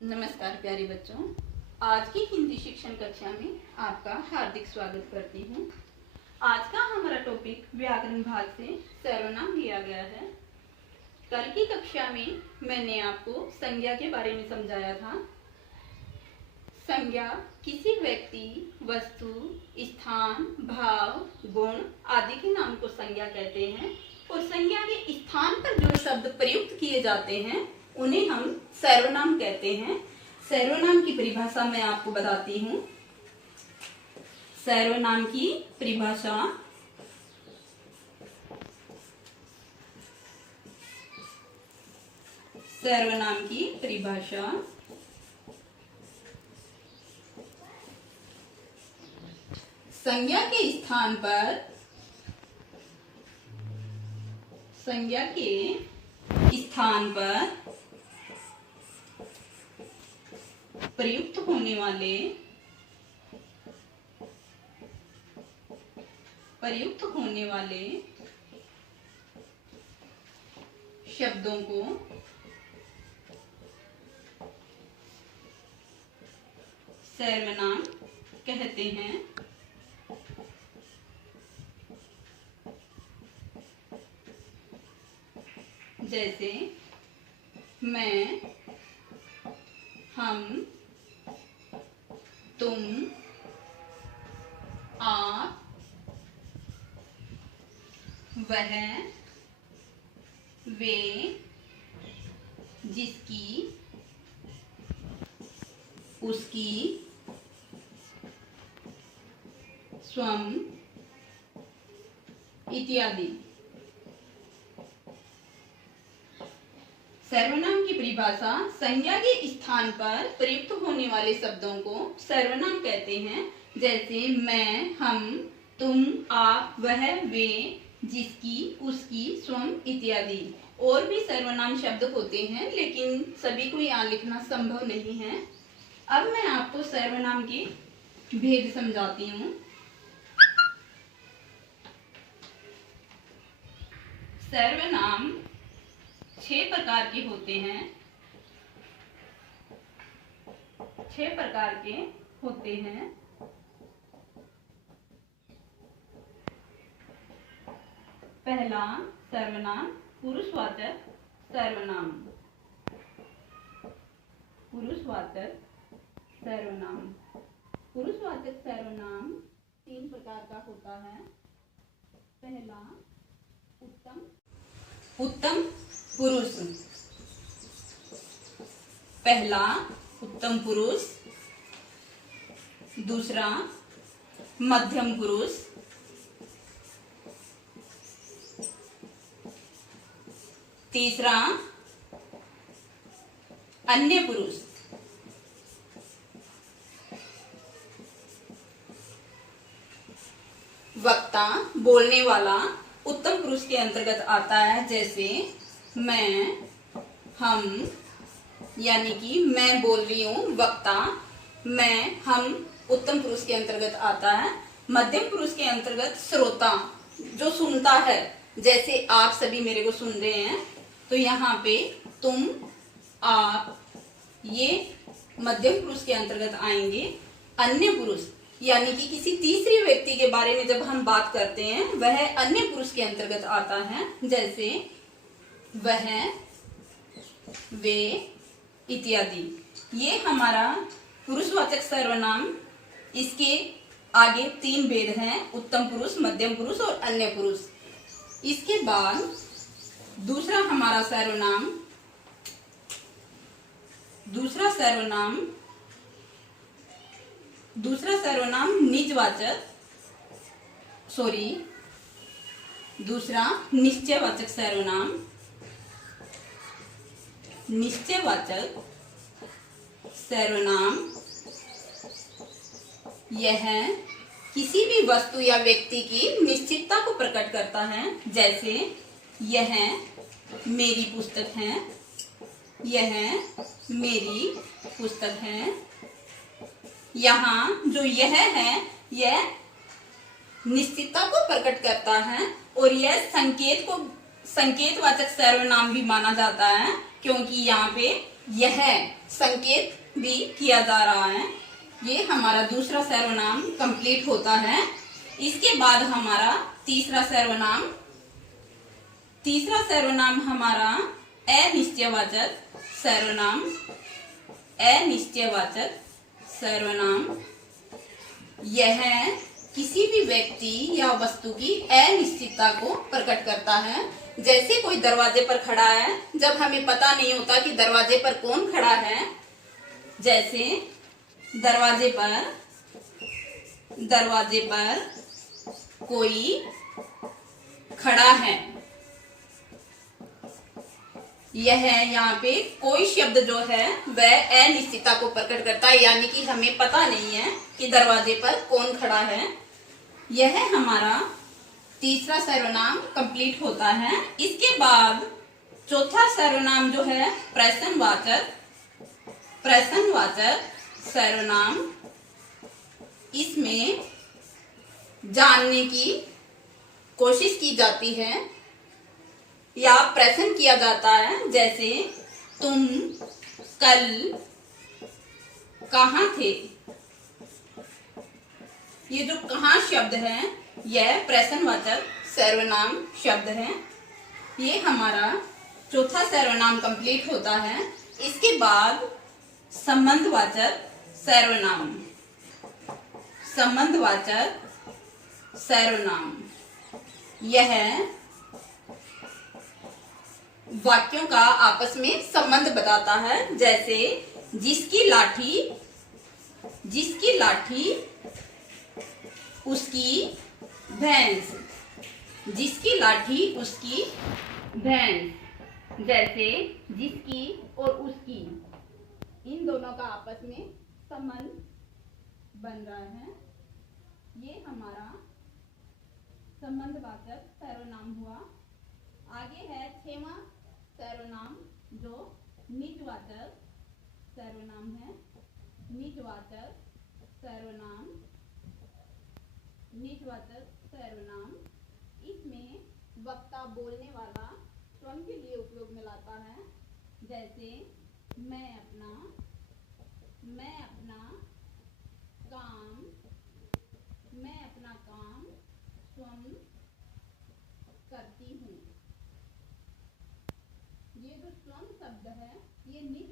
नमस्कार प्यारे बच्चों, आज की हिंदी शिक्षण कक्षा में आपका हार्दिक स्वागत करती हूँ। आज का हमारा टॉपिक व्याकरण भाग से सर्वनाम लिया गया है। कल की कक्षा में मैंने आपको संज्ञा के बारे में समझाया था। संज्ञा किसी व्यक्ति, वस्तु, स्थान, भाव, गुण आदि के नाम को संज्ञा कहते हैं और संज्ञा के स्थान पर जो शब्द प्रयुक्त किए जाते हैं उन्हें हम सर्वनाम कहते हैं। सर्वनाम की परिभाषा मैं आपको बताती हूँ। सर्वनाम की परिभाषा संज्ञा के स्थान पर प्रयुक्त होने वाले शब्दों को सर्वनाम कहते हैं। जैसे मैं, हम, तुम, आप, वह, वे, जिसकी, उसकी, स्वयं इत्यादि। सर्वनाम की परिभाषा संज्ञा के स्थान पर प्रयुक्त होने वाले शब्दों को सर्वनाम कहते हैं। जैसे मैं, हम, तुम, आप, वह, वे, जिसकी, उसकी, स्वयं इत्यादि। और भी सर्वनाम शब्द होते हैं लेकिन सभी को यहाँ लिखना संभव नहीं है। अब मैं आपको सर्वनाम के भेद समझाती हूँ। सर्वनाम 6 प्रकार के होते हैं। 6 प्रकार के होते हैं। पहला सर्वनाम पुरुषवाचक सर्वनाम। पुरुषवाचक सर्वनाम 3 प्रकार का होता है। पहला उत्तम पुरुष। पहला उत्तम पुरुष, दूसरा मध्यम पुरुष, तीसरा अन्य पुरुष, वक्ता बोलने वाला उत्तम पुरुष के अंतर्गत आता है। जैसे मैं, हम, यानी कि मैं बोल रही हूँ, वक्ता, मैं, हम उत्तम पुरुष के अंतर्गत आता है। मध्यम पुरुष के अंतर्गत श्रोता जो सुनता है, जैसे आप सभी मेरे को सुन रहे हैं, तो यहाँ पे तुम, आप, ये मध्यम पुरुष के अंतर्गत आएंगे। अन्य पुरुष यानी कि किसी तीसरे व्यक्ति के बारे में जब हम बात करते हैं वह अन्य पुरुष के अंतर्गत आता है। जैसे वह, वे इत्यादि। ये हमारा पुरुषवाचक सर्वनाम। इसके आगे 3 भेद हैं, उत्तम पुरुष, मध्यम पुरुष और अन्य पुरुष। इसके बाद दूसरा हमारा सर्वनाम निश्चयवाचक सर्वनाम। निश्चयवाचक सर्वनाम यह किसी भी वस्तु या व्यक्ति की निश्चितता को प्रकट करता है। जैसे यह मेरी पुस्तक है, यह मेरी पुस्तक है। यहाँ जो यह है यह निश्चितता को प्रकट करता है और यह संकेतवाचक सर्वनाम भी माना जाता है, क्योंकि यहाँ पे यह संकेत भी किया जा रहा है। ये हमारा दूसरा सर्वनाम कंप्लीट होता है। इसके बाद हमारा तीसरा सर्वनाम हमारा अनिश्चयवाचक सर्वनाम। यह किसी भी व्यक्ति या वस्तु की अनिश्चितता को प्रकट करता है। जैसे कोई दरवाजे पर खड़ा है, जब हमें पता नहीं होता कि दरवाजे पर कौन खड़ा है, जैसे दरवाजे पर कोई खड़ा है, यह यहाँ पे कोई शब्द जो है वह अनिश्चितता को प्रकट करता है, यानी कि हमें पता नहीं है कि दरवाजे पर कौन खड़ा है। यह हमारा तीसरा सर्वनाम कंप्लीट होता है। इसके बाद चौथा सर्वनाम जो है प्रश्नवाचक सर्वनाम। इसमें जानने की कोशिश की जाती है या प्रश्न किया जाता है। जैसे तुम कल कहाँ थे। ये जो कहाँ शब्द है यह प्रश्नवाचक सर्वनाम शब्द है। ये हमारा चौथा सर्वनाम कंप्लीट होता है। इसके बाद संबंधवाचक सर्वनाम। यह वाक्यों का आपस में संबंध बताता है। जैसे जिसकी लाठी उसकी भैंस। जैसे जिसकी और उसकी, इन दोनों का आपस में संबंध बन रहा है। ये हमारा संबंधवाचक सर्वनाम हुआ। आगे है छठवां सर्वनाम जो निजवाचक सर्वनाम है। निजवाचक सर्वनाम इसमें वक्ता बोलने वाला स्वयं के लिए उपयोग में लाता है। जैसे मैं अपना काम स्वयं करती हूँ। ये जो स्वयं शब्द है ये निज